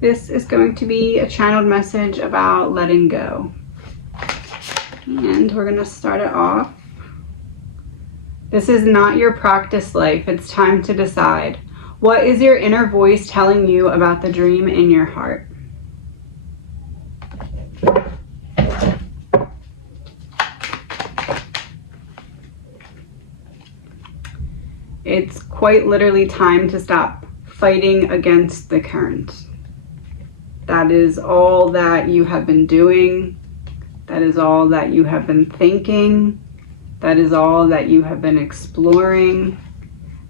This is going to be a channeled message about letting go. And we're going to start it off. This is not your practice life. It's time to decide. What is your inner voice telling you about the dream in your heart? It's quite literally time to stop fighting against the current. That is all that you have been doing. That is all that you have been thinking. That is all that you have been exploring.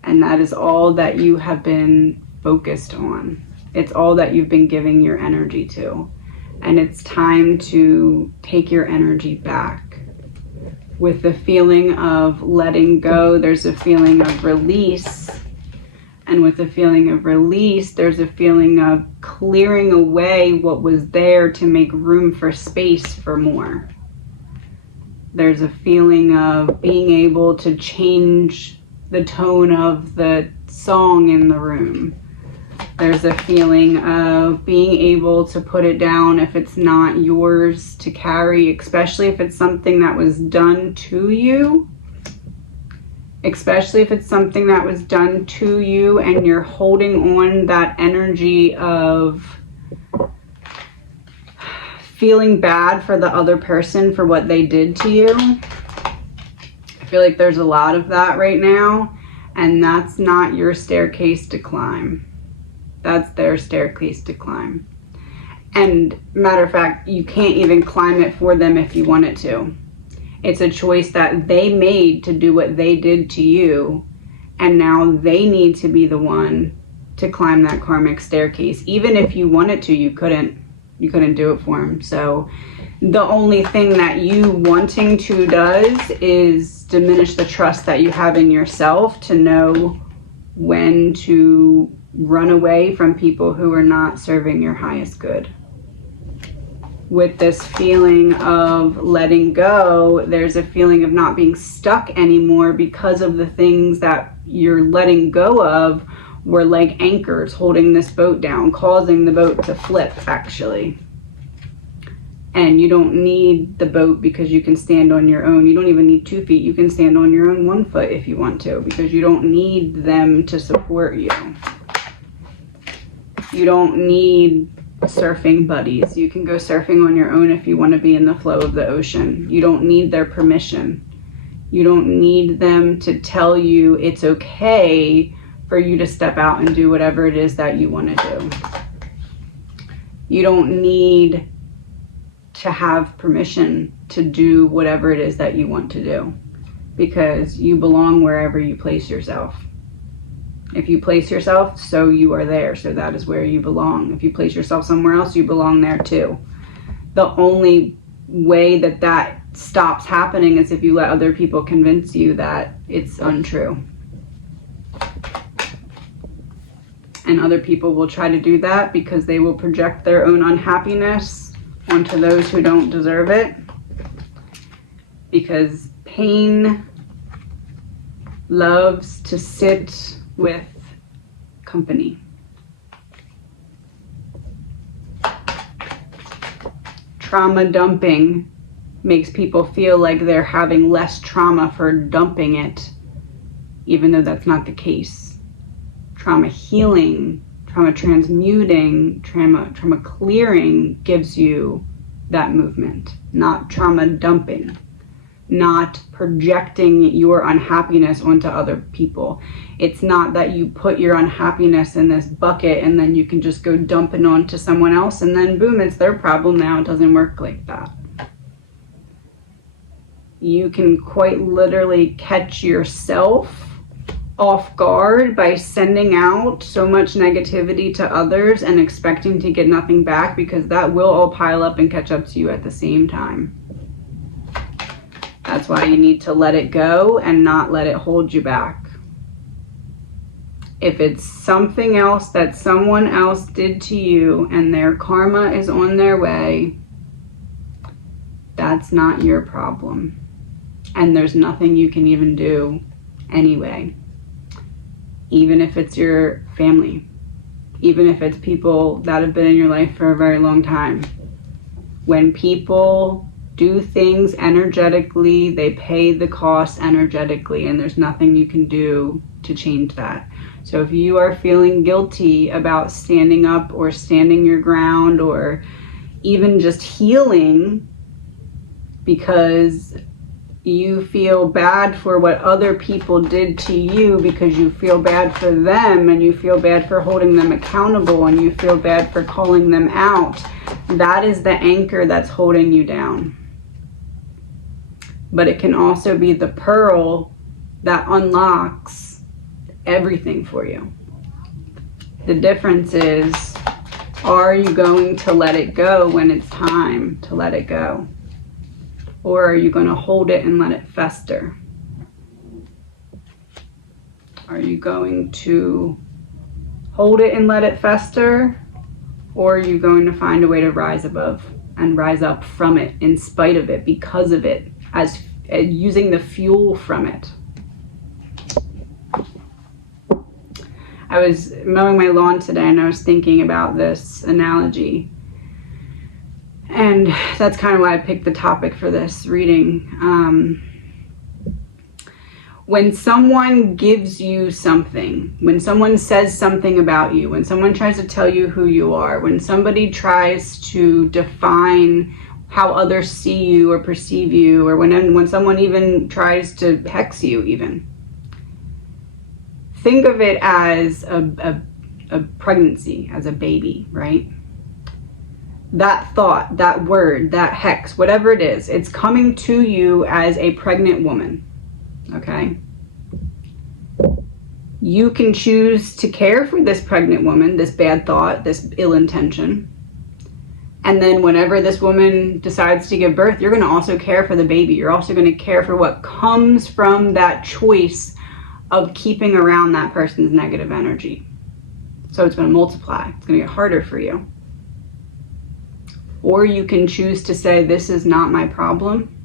And that is all that you have been focused on. It's all that you've been giving your energy to. And it's time to take your energy back. With the feeling of letting go, there's a feeling of release. And with the feeling of release, there's a feeling of clearing away what was there to make room for space for more. There's a feeling of being able to change the tone of the song in the room. There's a feeling of being able to put it down if it's not yours to carry, especially if it's something that was done to you. Especially if it's something that was done to you and you're holding on that energy of feeling bad for the other person for what they did to you. I feel like there's a lot of that right now, and that's not your staircase to climb. That's their staircase to climb. And matter of fact, you can't even climb it for them if you wanted to. It's a choice that they made to do what they did to you, and now they need to be the one to climb that karmic staircase. Even if you wanted to, you couldn't do it for them. So the only thing that you wanting to does is diminish the trust that you have in yourself to know when to run away from people who are not serving your highest good. With this feeling of letting go, there's a feeling of not being stuck anymore because of the things that you're letting go of were like anchors holding this boat down, causing the boat to flip, actually. And you don't need the boat because you can stand on your own. You don't even need 2 feet. You can stand on your own 1 foot if you want to, because you don't need them to support you. You don't need surfing buddies. You can go surfing on your own if you want to be in the flow of the ocean. You don't need their permission. You don't need them to tell you it's okay for you to step out and do whatever it is that you want to do. You don't need to have permission to do whatever it is that you want to do, because you belong wherever you place yourself. If you place yourself, so you are there. So that is where you belong. If you place yourself somewhere else, you belong there too. The only way that that stops happening is if you let other people convince you that it's untrue. And other people will try to do that because they will project their own unhappiness onto those who don't deserve it. Because pain loves to sit with company. Trauma dumping makes people feel like they're having less trauma for dumping it, even though that's not the case. Trauma healing, trauma transmuting, trauma clearing gives you that movement, not trauma dumping. Not projecting your unhappiness onto other people. It's not that you put your unhappiness in this bucket and then you can just go dump it onto someone else and then boom, it's their problem now. It doesn't work like that. You can quite literally catch yourself off guard by sending out so much negativity to others and expecting to get nothing back, because that will all pile up and catch up to you at the same time. That's why you need to let it go and not let it hold you back. If it's something else that someone else did to you and their karma is on their way, that's not your problem. And there's nothing you can even do anyway. Even if it's your family. even if it's people that have been in your life for a very long time. When people do things energetically, they pay the cost energetically, and there's nothing you can do to change that. So if you are feeling guilty about standing up or standing your ground, or even just healing because you feel bad for what other people did to you, because you feel bad for them, and you feel bad for holding them accountable, and you feel bad for calling them out, that is the anchor that's holding you down. But it can also be the pearl that unlocks everything for you. The difference is, are you going to let it go when it's time to let it go? Or are you going to hold it and let it fester? Are you going to hold it and let it fester? Or are you going to find a way to rise above and rise up from it, in spite of it, because of it, as using the fuel from it? I was mowing my lawn today and I was thinking about this analogy. And that's kind of why I picked the topic for this reading. When someone gives you something, when someone says something about you, when someone tries to tell you who you are, when somebody tries to define how others see you or perceive you, or when someone even tries to hex you even, think of it as a pregnancy, as a baby, right? That thought, that word, that hex, whatever it is, it's coming to you as a pregnant woman, okay? You can choose to care for this pregnant woman, this bad thought, this ill intention. And then whenever this woman decides to give birth, you're going to also care for the baby. You're also going to care for what comes from that choice of keeping around that person's negative energy. So it's going to multiply. It's going to get harder for you. Or you can choose to say, this is not my problem,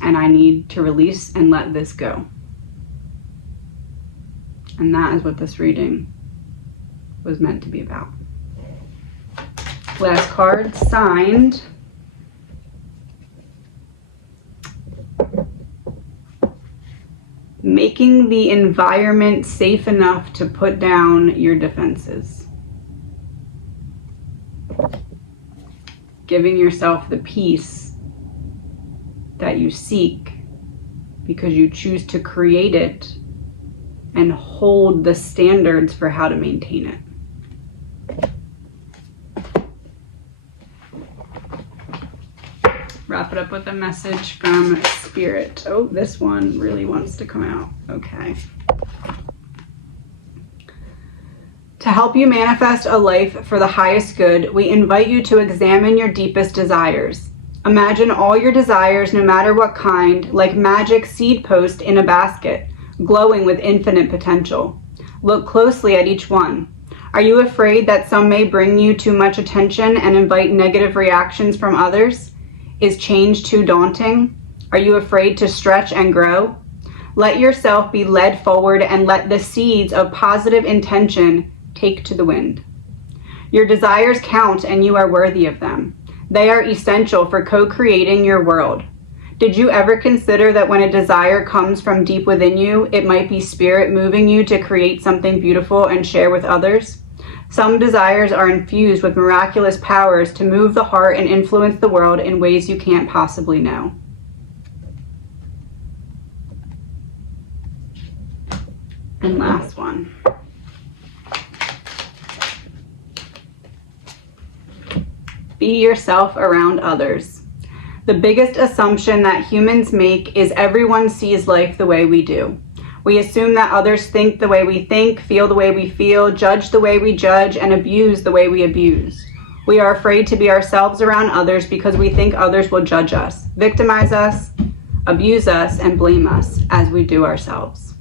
and I need to release and let this go. And that is what this reading was meant to be about. Last card, signed making the environment safe enough to put down your defenses. Giving yourself the peace that you seek because you choose to create it and hold the standards for how to maintain it. Wrap it up with a message from Spirit. Oh, this one really wants to come out. Okay. To help you manifest a life for the highest good, we invite you to examine your deepest desires. Imagine all your desires, no matter what kind, like magic seed post in a basket, glowing with infinite potential. Look closely at each one. Are you afraid that some may bring you too much attention and invite negative reactions from others? Is change too daunting? Are you afraid to stretch and grow? Let yourself be led forward and let the seeds of positive intention take to the wind. Your desires count and you are worthy of them. They are essential for co-creating your world. Did you ever consider that when a desire comes from deep within you, it might be spirit moving you to create something beautiful and share with others? Some desires are infused with miraculous powers to move the heart and influence the world in ways you can't possibly know. And last one. Be yourself around others. The biggest assumption that humans make is everyone sees life the way we do. We assume that others think the way we think, feel the way we feel, judge the way we judge, and abuse the way we abuse. We are afraid to be ourselves around others because we think others will judge us, victimize us, abuse us, and blame us as we do ourselves.